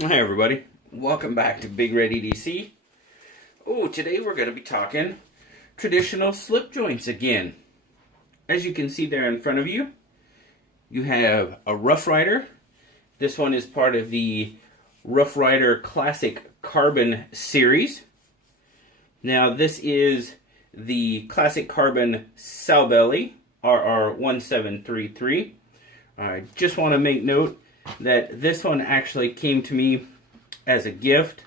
Hi everybody, welcome back to Big Red EDC. Oh, today we're going to be talking traditional slip joints again. As you can see there in front of you, you have a Rough Rider. This one is part of the Rough Rider Classic Carbon series. Now this is the Classic Carbon Sowbelly RR1733. I just want to make note that this one actually came to me as a gift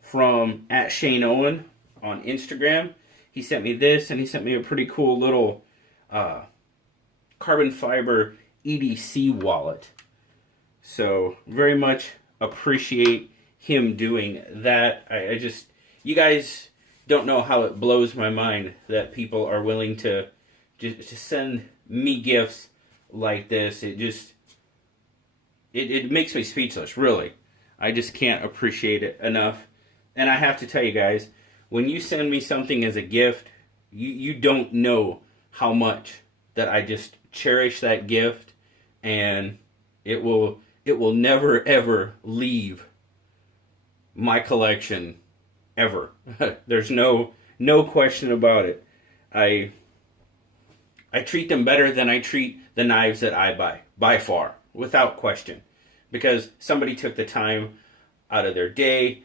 from @ShaneOwen on Instagram. He sent me this, and he sent me a pretty cool little carbon fiber EDC wallet. So very much appreciate him doing that. I just, you guys don't know how it blows my mind that people are willing to just send me gifts like this. It makes me speechless, really. I just can't appreciate it enough. And I have to tell you guys, when you send me something as a gift, you don't know how much that I just cherish that gift, and it will never ever leave my collection ever. There's no question about it. I treat them better than I treat the knives that I buy, by far, without question. Because somebody took the time out of their day,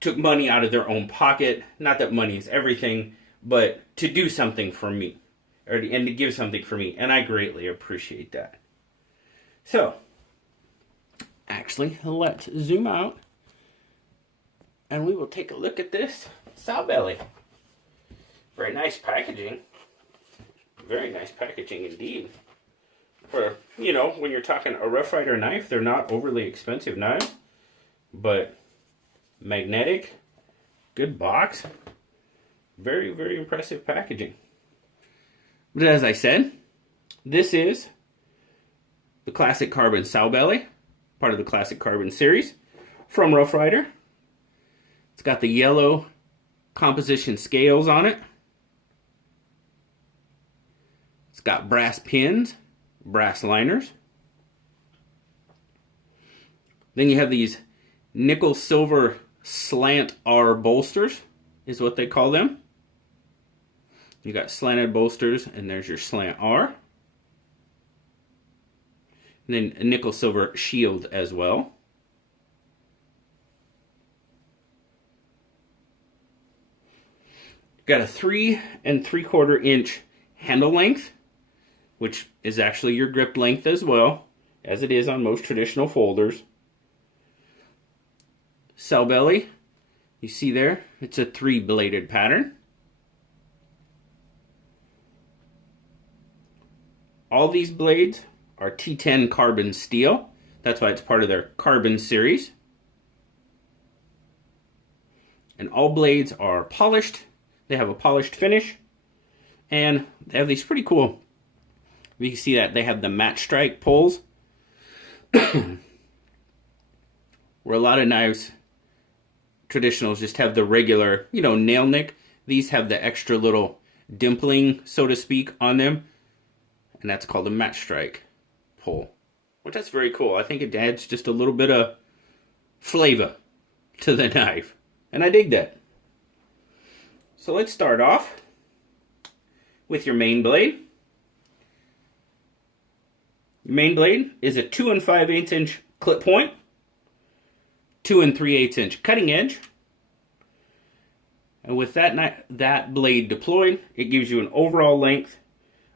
took money out of their own pocket. Not that money is everything, but to do something for me, and to give something for me. And I greatly appreciate that. So, actually, let's zoom out, and we will take a look at this Sowbelly. Very nice packaging. Very nice packaging indeed. For, you know, when you're talking a Rough Rider knife, they're not overly expensive knives, but magnetic, good box, very, very impressive packaging. But as I said, this is the Classic Carbon Sowbelly, part of the Classic Carbon series from Rough Rider. It's got the yellow composition scales on it. It's got brass pins, brass liners. Then you have these nickel silver slant R bolsters, is what they call them. You got slanted bolsters, and there's your slant R. And then a nickel silver shield as well. Got a 3 3/4 inch handle length, which is actually your grip length as well, as it is on most traditional folders. Sowbelly, you see there, it's a 3-bladed pattern. All these blades are T10 carbon steel. That's why it's part of their carbon series. And all blades are polished. They have a polished finish. And they have these pretty cool, you can see that they have the match strike pulls. Where a lot of knives, traditionals, just have the regular, nail nick. These have the extra little dimpling, so to speak, on them. And that's called a match strike pull. Which that's very cool. I think it adds just a little bit of flavor to the knife. And I dig that. So let's start off with your main blade. Your main blade is a 2 5/8 inch clip point, 2 3/8 inch cutting edge, and with that blade deployed, it gives you an overall length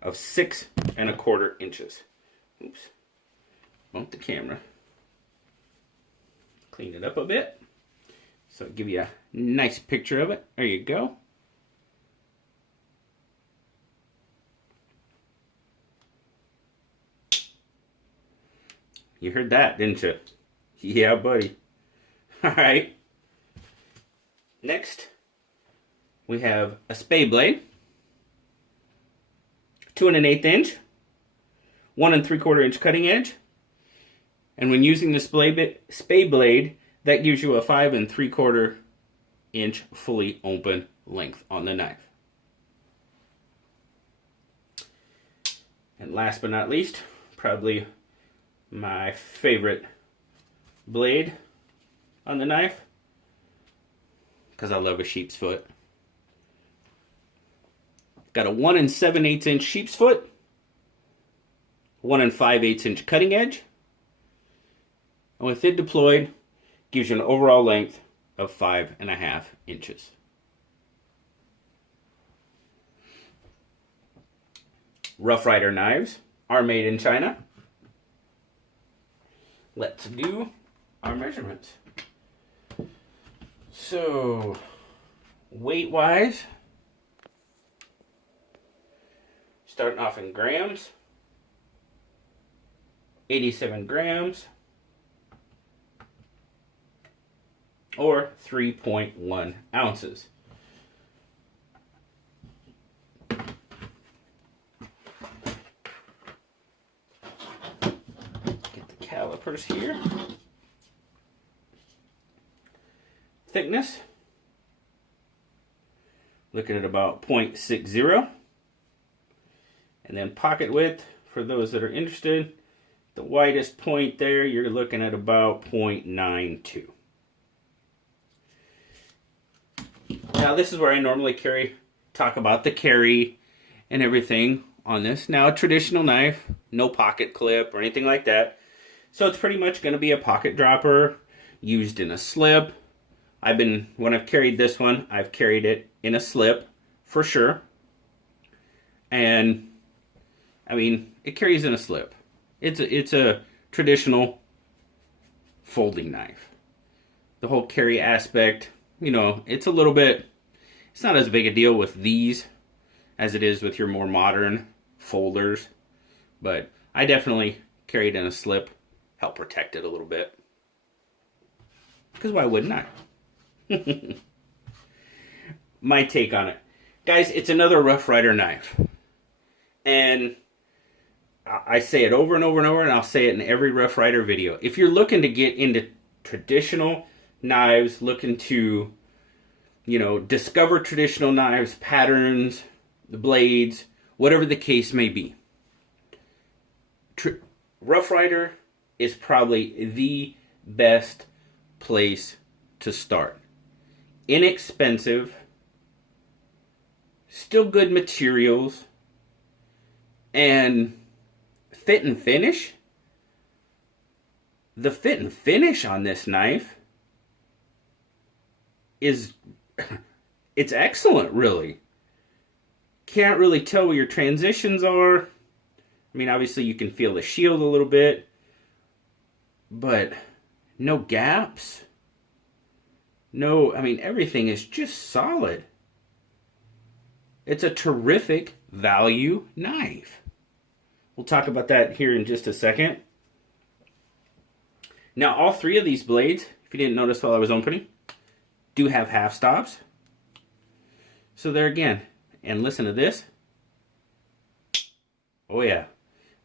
of 6 1/4 inches. Oops, bumped the camera. Clean it up a bit, so I'll give you a nice picture of it. There you go. You heard that, didn't you? Yeah, buddy. Alright. Next, we have a Spade Blade. 2 1/8 inch. 1 3/4 inch cutting edge. And when using the Spade Blade, that gives you a 5 3/4 inch fully open length on the knife. And last but not least, probably my favorite blade on the knife because I love a sheep's foot. Got a 1 7/8 inch sheep's foot, 1 5/8 inch cutting edge, and with it deployed, gives you an overall length of 5.5 inches. Rough Rider knives are made in China. Let's do our measurements. So, weight-wise, starting off in grams, 87 grams, or 3.1 ounces. Get the calipers here. Thickness, looking at about 0.60. And then pocket width, for those that are interested, the widest point there, you're looking at about 0.92. Now this is where I normally talk about the carry and everything on this. Now a traditional knife, no pocket clip or anything like that. So it's pretty much going to be a pocket dropper used in a slip. When I've carried this one, I've carried it in a slip for sure. And I mean, it carries in a slip. It's a traditional folding knife. The whole carry aspect, you know, it's not as big a deal with these as it is with your more modern folders. But I definitely carry it in a slip, help protect it a little bit. Because why wouldn't I? My take on it. Guys, it's another Rough Rider knife. And I say it over and over and over, and I'll say it in every Rough Rider video. If you're looking to get into traditional knives, looking to, you know, discover traditional knives, patterns, the blades, whatever the case may be, Rough Rider is probably the best place to start. Inexpensive, still good materials, and fit and finish. The fit and finish on this knife it's excellent, really. Can't really tell where your transitions are. I mean, obviously you can feel the shield a little bit, but no gaps. Everything is just solid. It's a terrific value knife. We'll talk about that here in just a second. Now, all three of these blades, if you didn't notice while I was opening, do have half stops. So there again, and listen to this. Oh yeah,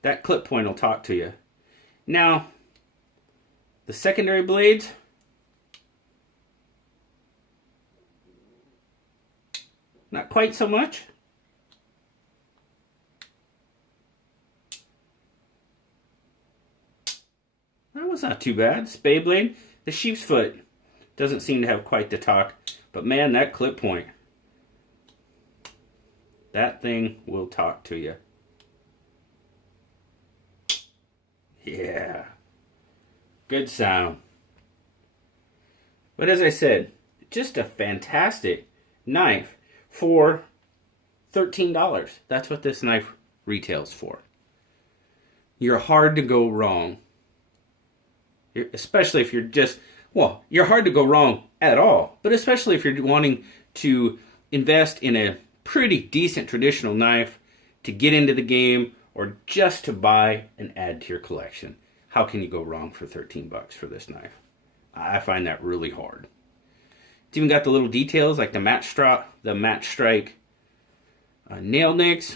that clip point will talk to you. Now, the secondary blades, not quite so much. That was not too bad. Spade Blade, the sheep's foot doesn't seem to have quite the talk, but man, that clip point, that thing will talk to you. Yeah, good sound. But as I said, just a fantastic knife for $13. That's what this knife retails for. You're hard to go wrong. Especially if you're you're hard to go wrong at all. But especially if you're wanting to invest in a pretty decent traditional knife to get into the game or just to buy and add to your collection. How can you go wrong for $13 for this knife? I find that really hard. It's even got the little details like the match strike nail nicks,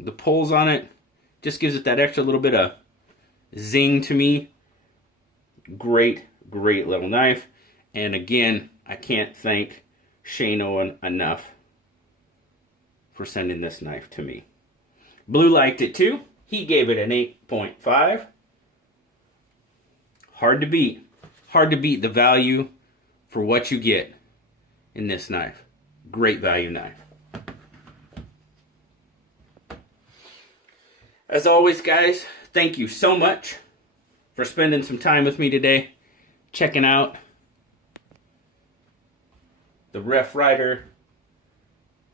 the pulls on it. Just gives it that extra little bit of zing to me. Great little knife. And again, I can't thank Shane Owen enough for sending this knife to me. Blue liked it too. He gave it an 8.5. Hard to beat. hard to beat the value for what you get in this knife. Great value knife. As always, guys, thank you so much for spending some time with me today, checking out the Rough Rider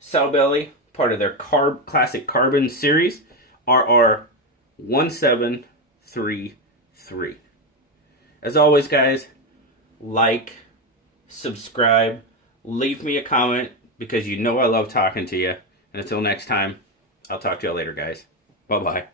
Sowbelly, part of their classic carbon series, RR1733. As always, guys, like, subscribe, leave me a comment, because you know I love talking to you. And until next time, I'll talk to you later, guys. Bye-bye.